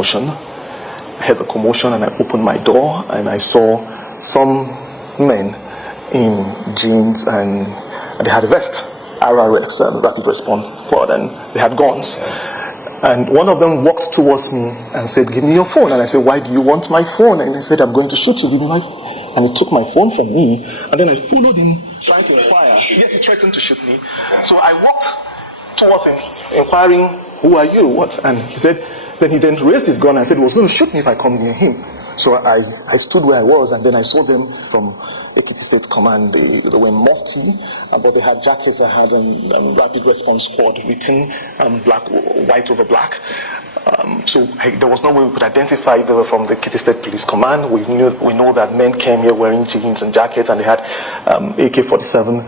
commotion. I heard the commotion and I opened my door and I saw some men in jeans and they had a vest, RRX, and rapid response squad, and they had guns. And one of them walked towards me and said, "Give me your phone." And I said, "Why do you want my phone?" And he said, "I'm going to shoot you. Give me my phone." And he took my phone from me, and then I followed him, trying to inquire. Yes, he threatened to shoot me. So I walked towards him, inquiring, "Who are you? What?" And he said, then he raised his gun and said he was going to shoot me if I come near him. So I stood where I was, and then I saw them from Ekiti State Command. They were mufti, but they had jackets that had rapid response squad written white over black. So there was no way we could identify they were from the Ekiti State Police Command. We know that men came here wearing jeans and jackets, and they had AK47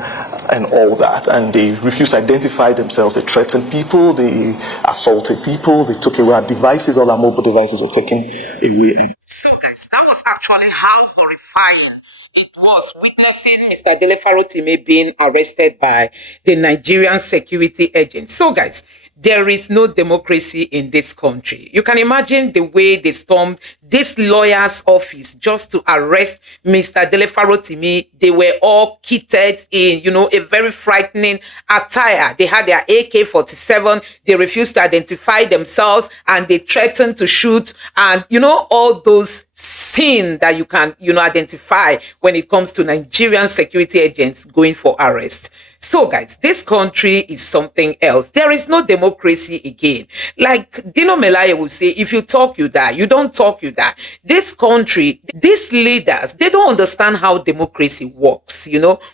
and all that, and they refused to identify themselves. They threatened people, they assaulted people, they took away our devices. All our mobile devices were taken away. So guys, that was actually how horrifying it was, witnessing Mr. Dele Farotim being arrested by the Nigerian security agents. So guys, there is no democracy in this country. You can imagine the way they stormed this lawyer's office just to arrest Mr. Dele Farotim. They were all kitted in, a very frightening attire. They had their AK-47. They refused to identify themselves and they threatened to shoot, and, all those scenes that you can, identify when it comes to Nigerian security agents going for arrest. So guys, this country is something else. There is no democracy again. Like Dino Melaye would say, if you talk, you die. You don't talk, you die. This country, these leaders, they don't understand how democracy works,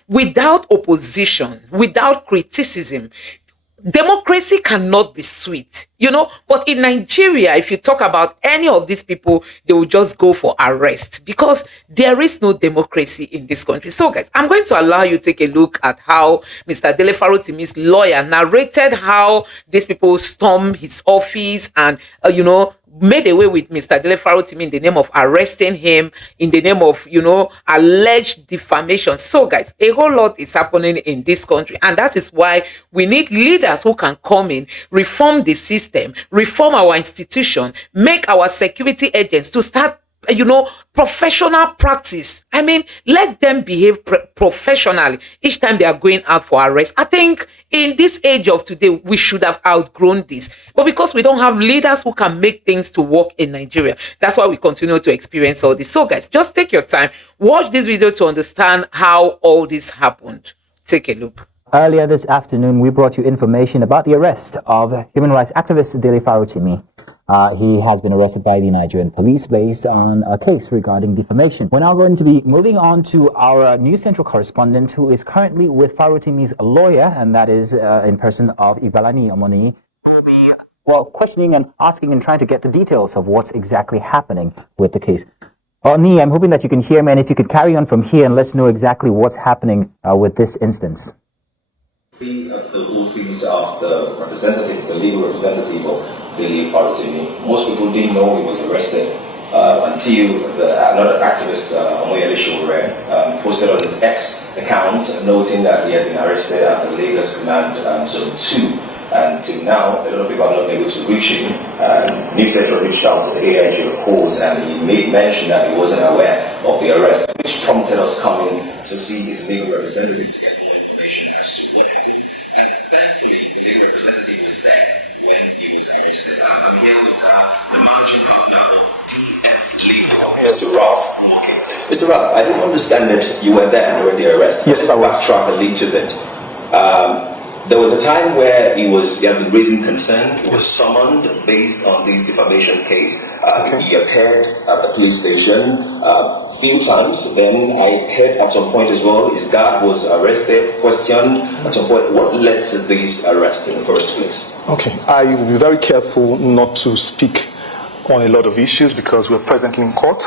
without opposition, without criticism. Democracy cannot be sweet, but in Nigeria, if you talk about any of these people, they will just go for arrest because there is no democracy in this country. So guys, I'm going to allow you to take a look at how Mr. Dele Farotim's lawyer narrated how these people stormed his office and, made away with Mr. Dele Farotim in the name of arresting him, in the name of, alleged defamation. So guys, a whole lot is happening in this country, and that is why we need leaders who can come in, reform the system, reform our institution, make our security agents to start professional practice. I mean, let them behave professionally each time they are going out for arrest. I think in this age of today, we should have outgrown this. But because we don't have leaders who can make things to work in Nigeria, that's why we continue to experience all this. So guys, just take your time, watch this video to understand how all this happened. Take a look. Earlier this afternoon, we brought you information about the arrest of human rights activist Dele Farotim. He has been arrested by the Nigerian police based on a case regarding defamation. We're now going to be moving on to our News Central correspondent who is currently with Farotim's lawyer, and that is in person of Ibalani Omoni. Well, questioning and asking and trying to get the details of what's exactly happening with the case. Ni, I'm hoping that you can hear me, and if you could carry on from here and let us know exactly what's happening with this instance. The office of the representative, the legal representative of Dele Farotim. Most people didn't know he was arrested until another activist, Omoyele Shööt, posted on his X account noting that he had been arrested at the Lagos Command Zone 2. And till now, a lot of people are not able to reach him. News Central reached out to the AIG, of course, and he made mention that he wasn't aware of the arrest, which prompted us coming to see his legal representative to get more information as to what happened. And thankfully, the legal representative was there when he was arrested. I'm here with the managing partner of DF Legal, Mr. Ralph. Mr. Ralph, I didn't understand that you were there during the arrest. Yes, I was. Backtrack a little bit. There was a time where he had been raising concern. He was summoned based on this defamation case. He appeared at the police station a few times. Then I heard at some point as well, his guard was arrested, questioned. At some point, what led to this arrest in the first place? Okay, I will be very careful not to speak on a lot of issues because we're presently in court.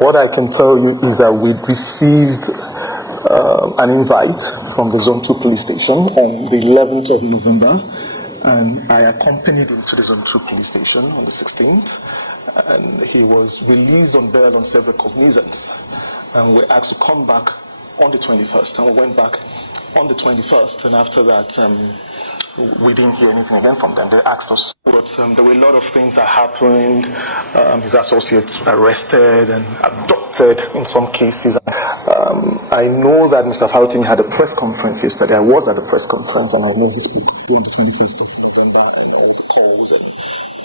What I can tell you is that we received an invite from the Zone 2 police station on the 11th of November, and I accompanied him to the Zone 2 police station on the 16th, and he was released on bail on self-recognizance, and we asked to come back on the 21st, and we went back on the 21st, and after that we didn't hear anything again from them. They asked us to but there were a lot of things that happened. His associates arrested and abducted in some cases. I know that Mr. Farotim had a press conference yesterday. I was at the press conference, and I know this will be on the 21st of November, and all the calls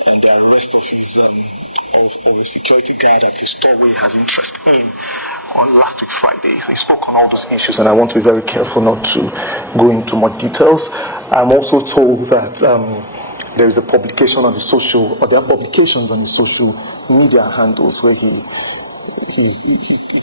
and the arrest of his of a security guard at his doorway has interest in on last week Friday. So he spoke on all those issues, and I want to be very careful not to go into more details. I'm also told that there is a publication on the social, or there are publications on the social media handles where he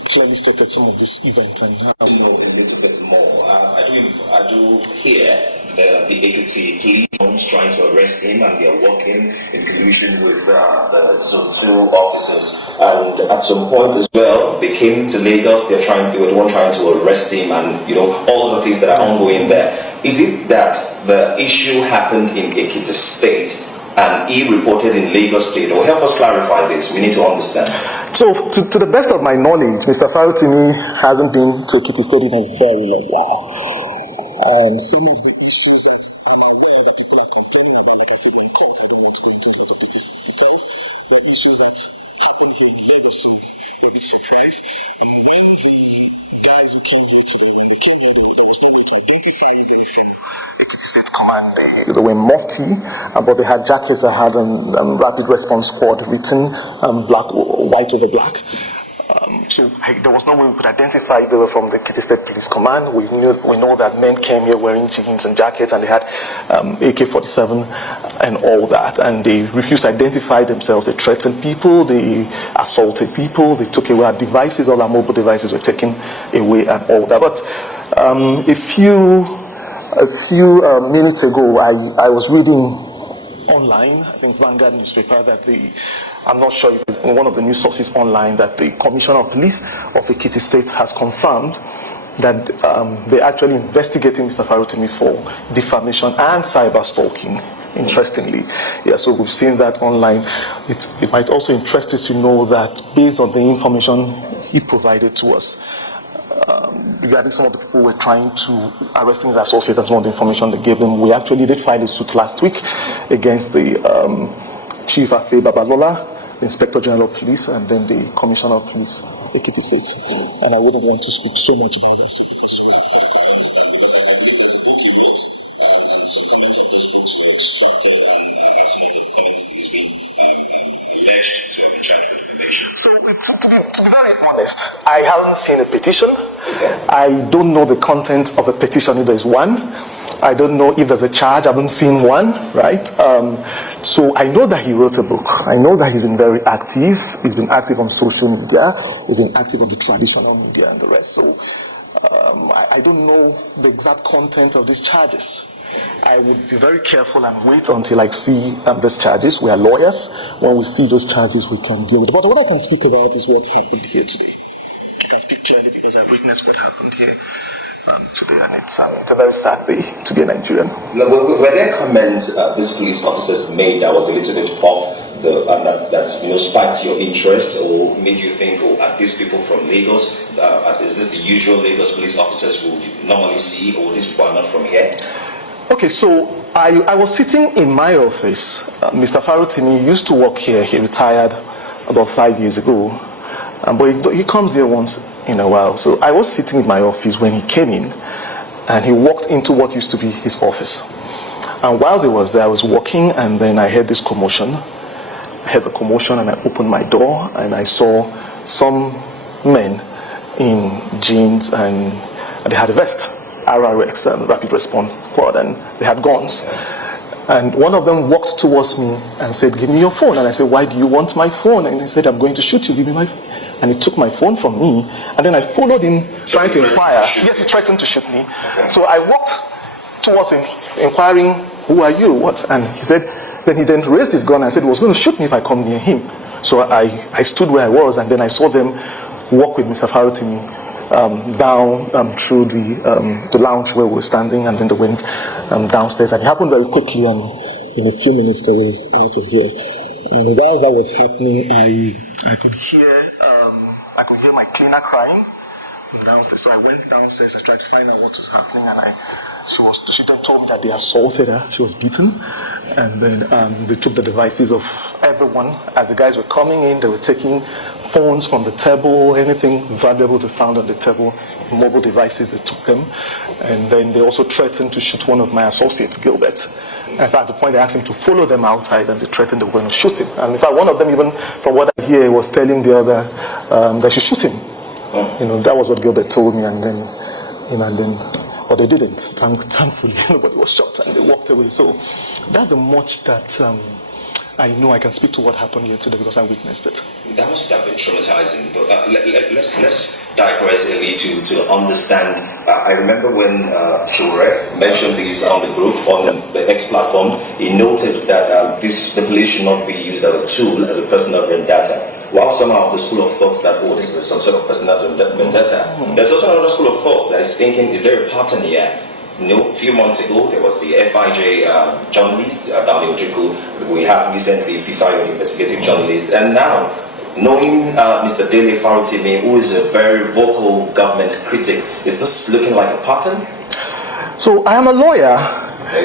clearly stated some of this event and how a little bit more. I do hear the Ekiti police trying to arrest him, and they are working in collusion with the Zone 2 officers. And at some point as well, they came to Lagos. They were the one trying to arrest him, and all of the things that are ongoing there. Is it that the issue happened in Ekiti State and he reported in Lagos State? Or help us clarify this. We need to understand. So, to the best of my knowledge, Mr. Farotim hasn't been to Ekiti State in a very long while. And some of the issues that I'm aware that people are complaining about, like I said in court, I don't want to go into much of the details, but issues that happened here in Lagos, you'll be surprised. State command, they were mufti, but they had jackets that had rapid response squad written white over black. So there was no way we could identify they were from the Ekiti State Police Command. We know that men came here wearing jeans and jackets, and they had AK47 and all that, and they refused to identify themselves. They threatened people, they assaulted people, they took away our devices. All our mobile devices were taken away and all that. But a few minutes ago, I was reading online, I think Vanguard newspaper, that I'm not sure if one of the news sources online, that the Commissioner of Police of Ekiti State has confirmed that they're actually investigating Mr. Farotim for defamation and cyber stalking. Interestingly, yeah. So we've seen that online. It might also interest you to know that based on the information he provided to us, regarding some of the people who were trying to arresting his associates and some of the information they gave them, we actually did file a suit last week against the Chief Afe Babalola, the Inspector General of Police, and then the Commissioner of Police, Ekiti State. And I wouldn't want to speak so much about that. So, to be very honest, I haven't seen a petition. I don't know the content of a petition if there's one. I don't know if there's a charge. I haven't seen one, right? So I know that he wrote a book. I know that he's been very active. He's been active on social media. He's been active on the traditional media and the rest. So I don't know the exact content of these charges. I would be very careful and wait until I see these charges. We are lawyers. When we see those charges, we can deal with it. But what I can speak about is what's happened here today. I can speak clearly because I've witnessed what happened here today, and it's a very sad day to be a Nigerian. Were there comments these police officers made that was a little bit off that sparked your interest or made you think, are these people from Lagos? Is this the usual Lagos police officers who you normally see, or these people are not from here? Okay, so I was sitting in my office. Mr. Farotim used to work here. He retired about 5 years ago, but he comes here once in a while. So I was sitting in my office when he came in, and he walked into what used to be his office. And while he was there, I was walking, and then I heard this commotion. I heard the commotion, and I opened my door, and I saw some men in jeans, and they had a vest, RRX, and rapid response squad, and they had guns. And one of them walked towards me and said, "Give me your phone." And I said, "Why do you want my phone?" And he said, "I'm going to shoot you, give me my phone." And he took my phone from me, and then I followed him trying to inquire. Yes, he threatened to shoot me. So I walked towards him, inquiring, "Who are you? What?" And he said, then he raised his gun and said he was going to shoot me if I come near him. So I stood where I was, and then I saw them walk with Mr. Farotim down through the lounge where we were standing, and then they went downstairs, and it happened very quickly, and in a few minutes they were out of here. And while that was happening, I could hear my cleaner crying downstairs. So I went downstairs. I tried to find out what was happening, and She then told me that they assaulted her. She was beaten, and then they took the devices of everyone. As the guys were coming in, they were taking phones from the table, anything valuable they found on the table, mobile devices, they took them. And then they also threatened to shoot one of my associates, Gilbert. In fact, at the point they asked him to follow them outside, and they threatened they were going to shoot him. And in fact, one of them, even from what I hear, was telling the other that she shoot him. That was what Gilbert told me, and then, but they didn't. Thankfully, nobody was shot, and they walked away. So that's the much that I know I can speak to what happened here today because I witnessed it. That must have been traumatizing. Let's digress a little to understand. I remember when Shööt mentioned this on the group, on the X platform, he noted that the police should not be used as a tool, as a personal vendetta. While somehow the school of thought that, this is some sort of personal vendetta, there's also another school of thought that is thinking, is there a pattern here? A few months ago, there was the FIJ journalist, Dale Farotim. We have recently Fisayo, investigative journalist. And now, knowing Mr. Dele Farotim, who is a very vocal government critic, is this looking like a pattern? So I am a lawyer.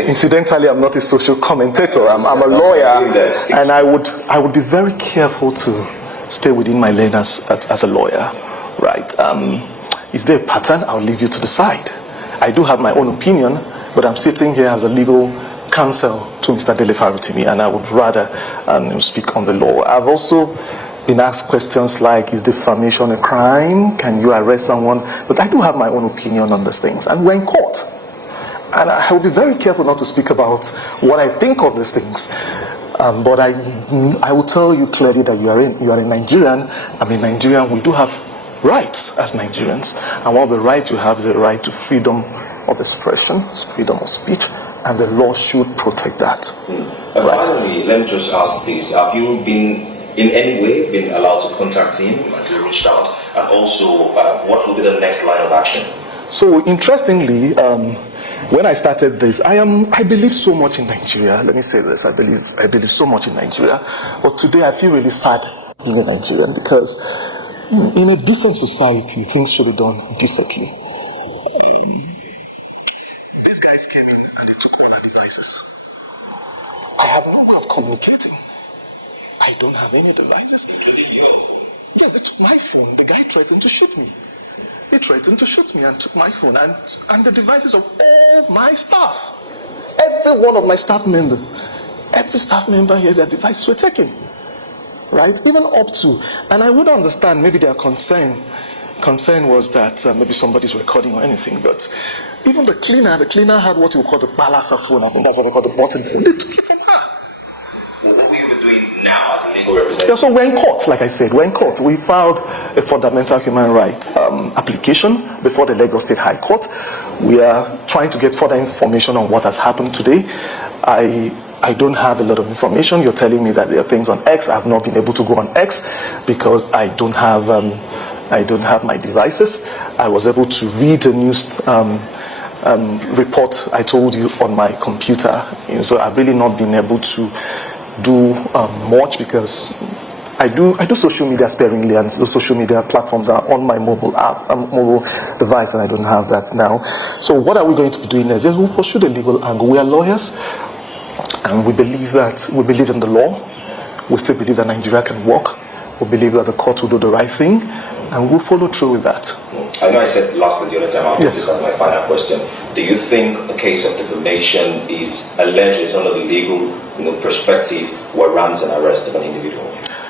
Incidentally, I'm not a social commentator. I'm a lawyer, and I would be very careful to stay within my lane as a lawyer, right? Is there a pattern? I'll leave you to decide. I do have my own opinion, but I'm sitting here as a legal counsel to Mr. Dele Farotim, and I would rather speak on the law. I've also been asked questions like, is defamation a crime? Can you arrest someone? But I do have my own opinion on these things, and we're in court. And I will be very careful not to speak about what I think of these things. But I will tell you clearly that you are a Nigerian. I'm a Nigerian. We do have rights as Nigerians. And one of the rights you have is the right to freedom of expression, freedom of speech, and the law should protect that. Finally, let me just ask this. Have you been, in any way, been allowed to contact him as you reached out? And also, what will be the next line of action? So, interestingly, when I started this, I believe so much in Nigeria. Let me say this, I believe so much in Nigeria. But today I feel really sad being a Nigerian because in a decent society, things should be done decently. These guys came and they took all the devices. I have no way of communicating. I don't have any devices. Yes, they took my phone. The guy threatened to shoot me. He threatened to shoot me and took my phone and the devices of all my staff. Every one of my staff members, every staff member here, their devices were taken. Right? Even up to, and I would understand maybe their concern was that maybe somebody's recording or anything, but even the cleaner had what you call the balasa phone. I think that's what they call the button phone. They took it from her. What will you be doing now as a legal representative? Yeah, so we're in court, like I said, we're in court. We filed a fundamental human right application before the Lagos State High Court. We are trying to get further information on what has happened today. I don't have a lot of information. You're telling me that there are things on X. I have not been able to go on X because I don't have my devices. I was able to read the news report I told you on my computer. So I've really not been able to do much because I do social media sparingly, and the social media platforms are on my mobile device, and I don't have that now. So what are we going to be doing next? Yes, we'll pursue the legal angle. We are lawyers, and we believe in the law. We still believe that Nigeria can work. We believe that the court will do the right thing, and we'll follow through with that. I know I said last the other time, I'll put this as my final question. Do you think a case of defamation is alleged under the legal perspective warrants an arrest of an individual?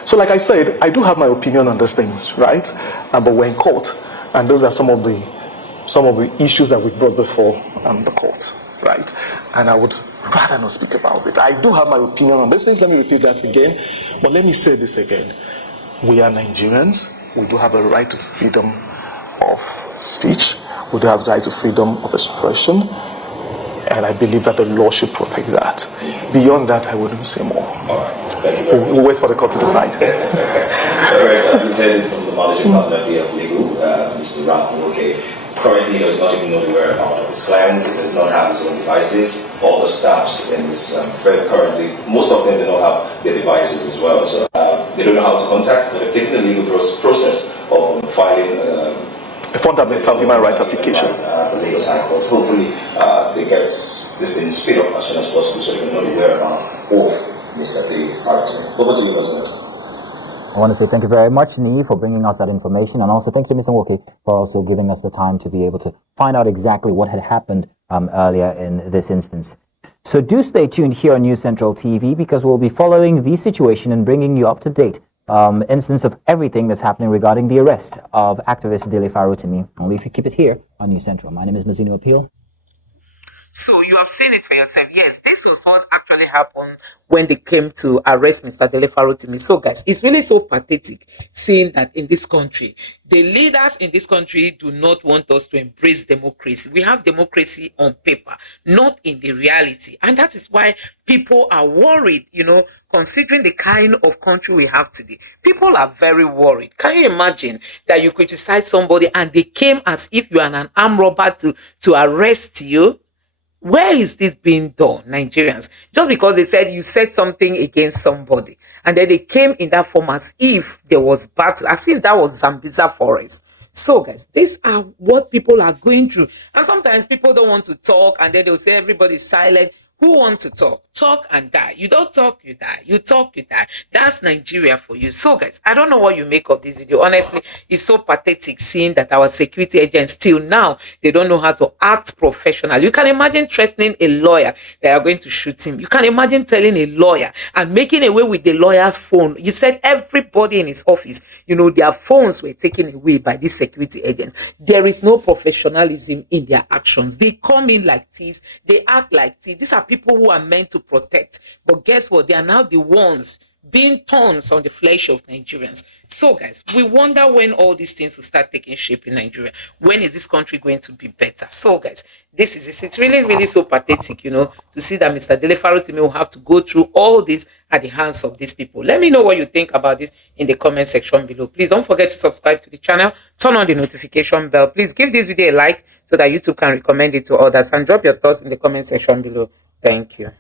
So like I said, I do have my opinion on these things, right? But we're in court, and those are some of the issues that we brought before the court, right? And I would rather not speak about it. I do have my opinion on these things. Let me repeat that again. But let me say this again. We are Nigerians. We do have a right to freedom of speech. We do have the right to freedom of expression. And I believe that the law should protect that. Beyond that, I wouldn't say more. All right. Thank you very much. We'll wait for the court to decide. All right. We've heard from the managing partner of legal, Mr. Ralph Nwoke. Currently, he does not even know the whereabouts of his clients. He does not have his own devices. All the staffs in this firm currently, most of them, they don't have their devices as well. So they don't know how to contact. But they've taken the legal process of filing a fundamental human rights application. The Lagos High Court. Hopefully, they get this thing speed up as soon as possible so they can know the whereabouts of Mr. Dele Farotim. Over to you, President. I want to say thank you very much, Nee, for bringing us that information, and also thank you, Mr. Woki, for also giving us the time to be able to find out exactly what had happened earlier in this instance. So do stay tuned here on News Central TV, because we'll be following the situation and bringing you up to date instance of everything that's happening regarding the arrest of activist Dele Farotim. Only if you keep it here on News Central. My name is Mazino Appeal. So you have seen it for yourself. Yes, this was what actually happened when they came to arrest Mr. Dele Farotim. So guys, it's really so pathetic seeing that in this country, the leaders in this country do not want us to embrace democracy. We have democracy on paper, not in the reality. And that is why people are worried, considering the kind of country we have today. People are very worried. Can you imagine that you criticize somebody and they came as if you are an armed robber to arrest you? Where is this being done, Nigerians? Just because they said you said something against somebody, and then they came in that form as if there was battle, as if that was Zambiza forest. So guys, these are what people are going through. And sometimes people don't want to talk, and then they'll say everybody's silent. Who wants to talk? Talk and die. You don't talk, you die. You talk, you die. That's Nigeria for you. So guys, I don't know what you make of this video. Honestly, it's so pathetic seeing that our security agents till now, they don't know how to act professional. You can imagine threatening a lawyer that are going to shoot him. You can imagine telling a lawyer and making away with the lawyer's phone. You said everybody in his office, their phones were taken away by these security agents. There is no professionalism in their actions. They come in like thieves. They act like thieves. These are people who are meant to protect, but guess what? They are now the ones being thorns on the flesh of Nigerians. So guys, we wonder when all these things will start taking shape in Nigeria. When is this country going to be better? So guys, this is it. It's really, really so pathetic, to see that Mr. Dele Farotim will have to go through all this at the hands of these people. Let me know what you think about this in the comment section below. Please don't forget to subscribe to the channel, turn on the notification bell. Please give this video a like so that YouTube can recommend it to others, and drop your thoughts in the comment section below. Thank you.